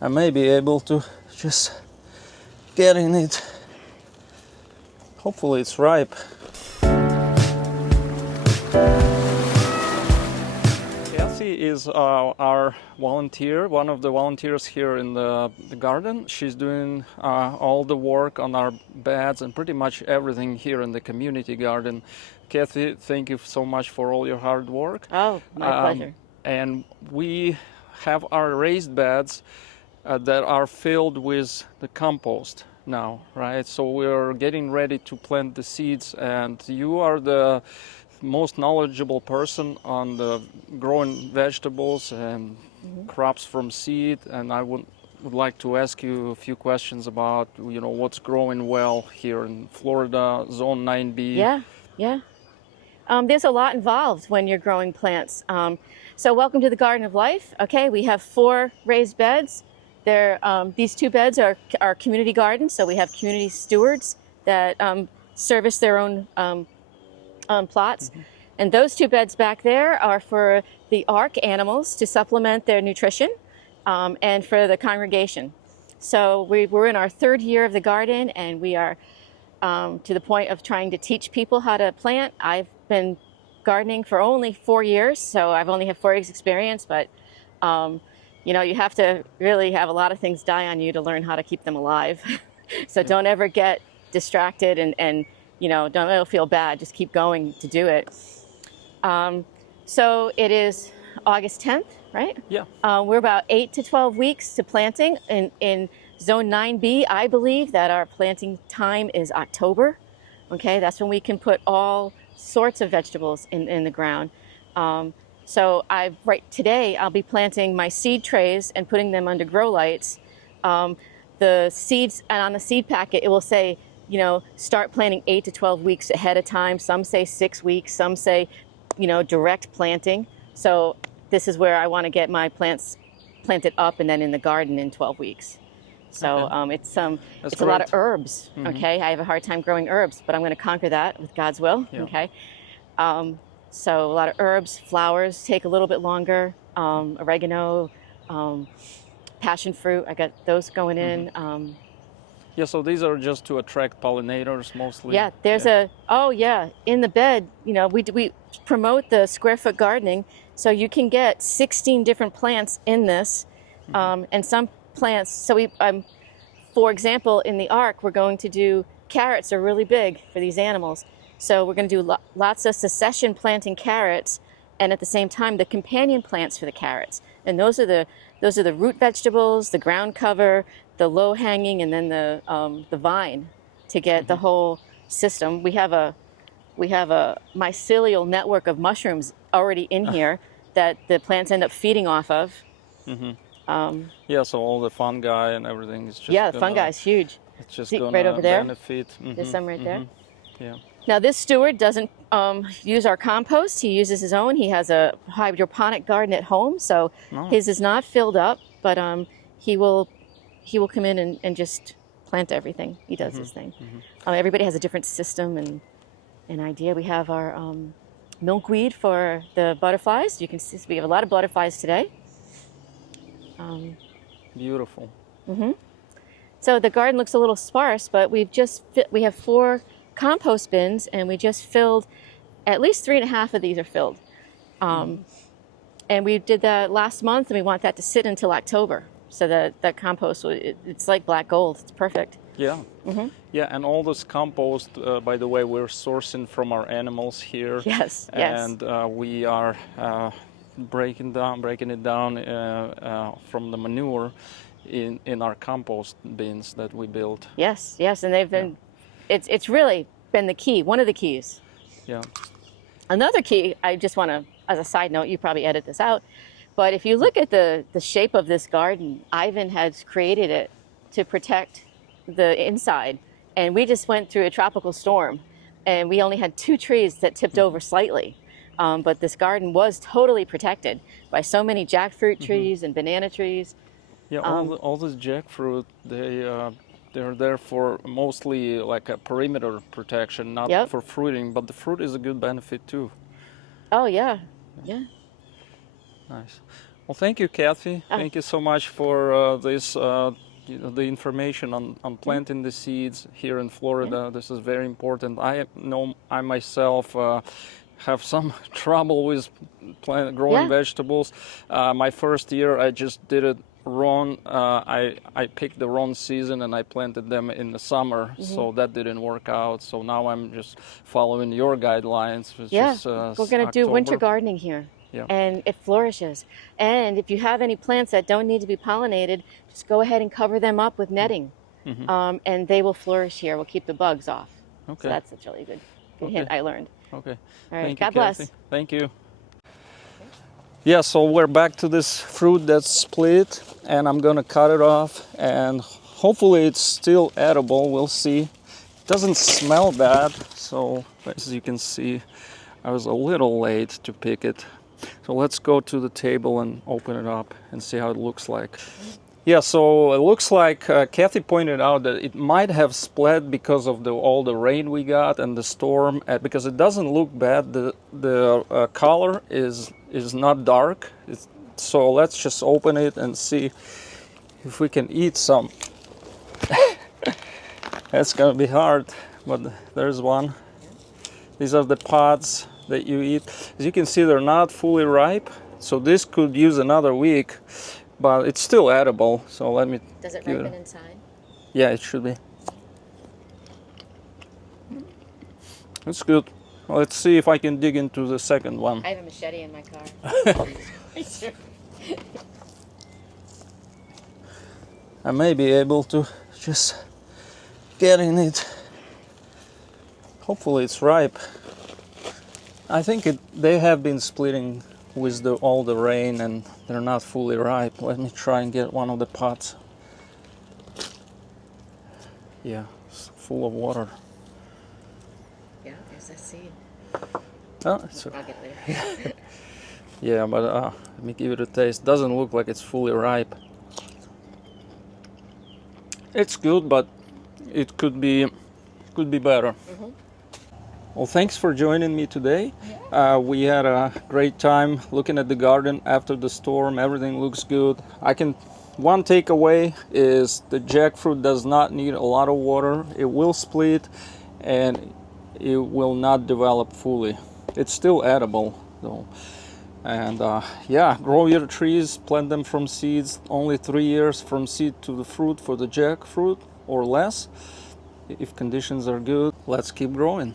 I may be able to just get in it. Hopefully it's ripe. Cassie is our volunteer, one of the volunteers here in the garden. She's doing all the work on our beds and pretty much everything here in the community garden. Kathy, thank you so much for all your hard work. Oh, my pleasure. And we have our raised beds that are filled with the compost now, right? So we're getting ready to plant the seeds, and you are the most knowledgeable person on the growing vegetables and crops from seed, and I would like to ask you a few questions about what's growing well here in Florida, Zone 9B. Yeah. There's a lot involved when you're growing plants. So welcome to the Garden of Life. Okay, we have 4 raised beds. These 2 beds are community gardens, so we have community stewards that service their own plots. And those 2 beds back there are for the ARC animals to supplement their nutrition and for the congregation. So we're in our 3rd year of the garden, and we are to the point of trying to teach people how to plant. I've been gardening for only 4 years, so I've only had 4 years experience, but you have to really have a lot of things die on you to learn how to keep them alive. So don't ever get distracted and don't ever feel bad. Just keep going to do it. So it is August 10th, right? Yeah. We're about 8 to 12 weeks to planting. In Zone 9B, I believe that our planting time is October. Okay, that's when we can put all sorts of vegetables in the ground. So right today, I'll be planting my seed trays and putting them under grow lights. The seeds, and on the seed packet, it will say, start planting 8 to 12 weeks ahead of time. Some say 6 weeks, some say, direct planting. So this is where I want to get my plants planted up and then in the garden in 12 weeks. So Okay. it's a lot of herbs. Okay, I have a hard time growing herbs, but I'm going to conquer that with God's will. Yeah. Okay. So a lot of herbs, flowers take a little bit longer. Oregano, passion fruit, I got those going in. Yeah, so these are just to attract pollinators mostly. Yeah, there's in the bed, we promote the square foot gardening, so you can get 16 different plants in this, and some plants. So for example, in the ARC, we're going to do carrots are really big for these animals. So we're going to do lots of succession planting carrots, and at the same time, the companion plants for the carrots. And those are the root vegetables, the ground cover, the low hanging, and then the vine to get the whole system. We have a mycelial network of mushrooms already in here that the plants end up feeding off of. So all the fungi and everything is just the fungi is huge. It's just See, gonna right over there? benefit. There's some right there. Yeah. Now this steward doesn't use our compost. He uses his own. He has a hydroponic garden at home, so his is not filled up, but he will come in and just plant everything. He does his thing. Everybody has a different system and an idea. We have our milkweed for the butterflies. You can see we have a lot of butterflies today. Beautiful. So the garden looks a little sparse, but we have 4 compost bins, and we just filled at least 3.5 of these are filled. And we did that last month, and we want that to sit until October. So that compost, it's like black gold. It's perfect. Yeah. Yeah, and all this compost, by the way, we're sourcing from our animals here. Yes. And we are breaking it down from the manure in our compost bins that we built. Yes, and they've been. It's really been the key. One of the keys. Yeah. Another key, I just want to, as a side note, you probably edit this out, but if you look at the shape of this garden, Ivan has created it to protect the inside. And we just went through a tropical storm, and we only had 2 trees that tipped over slightly. But this garden was totally protected by so many jackfruit trees and banana trees. Yeah, all this jackfruit, they're there for mostly like a perimeter protection, not for fruiting, but the fruit is a good benefit too. Oh, yeah. Nice. Well, thank you, Kathy. Thank you so much for this, the information on planting the seeds here in Florida. This is very important. I know I myself have some trouble with growing vegetables. My first year, I just did it wrong. I picked the wrong season and I planted them in the summer, so that didn't work out. So now I'm just following your guidelines, which is we're going to do winter gardening here. Yeah. And it flourishes. And if you have any plants that don't need to be pollinated, just go ahead and cover them up with netting, and they will flourish here. We'll keep the bugs off. Okay. So that's a really good hint I learned. Okay. All right. Thank God you, bless. Kathy. Thank you. Yeah, so we're back to this fruit that's split, and I'm gonna cut it off, and hopefully it's still edible. We'll see. It doesn't smell bad, so as you can see, I was a little late to pick it. So let's go to the table and open it up and see how it looks like. Yeah, so it looks like Kathy pointed out that it might have split because of all the rain we got and the storm. Because it doesn't look bad. The color is not dark. So let's just open it and see if we can eat some. That's gonna be hard, but there's one. These are the pods that you eat. As you can see, they're not fully ripe, so this could use another week, but it's still edible. So let me. Does it ripen inside? Yeah, it should be. It's good. Well, let's see if I can dig into the second one. I have a machete in my car. I may be able to just get in it. Hopefully it's ripe. I think they have been splitting with all the rain and they're not fully ripe. Let me try and get one of the pots. Yeah, it's full of water. Yeah, there's a seed. Oh, it's I'll get there. yeah, but let me give it a taste. Doesn't look like it's fully ripe. It's good, but it could be better. Well, thanks for joining me today. We had a great time looking at the garden after the storm. Everything looks good. One takeaway is the jackfruit does not need a lot of water. It will split and it will not develop fully. It's still edible though. And yeah, grow your trees, plant them from seeds. Only 3 years from seed to the fruit for the jackfruit or less. If conditions are good, let's keep growing.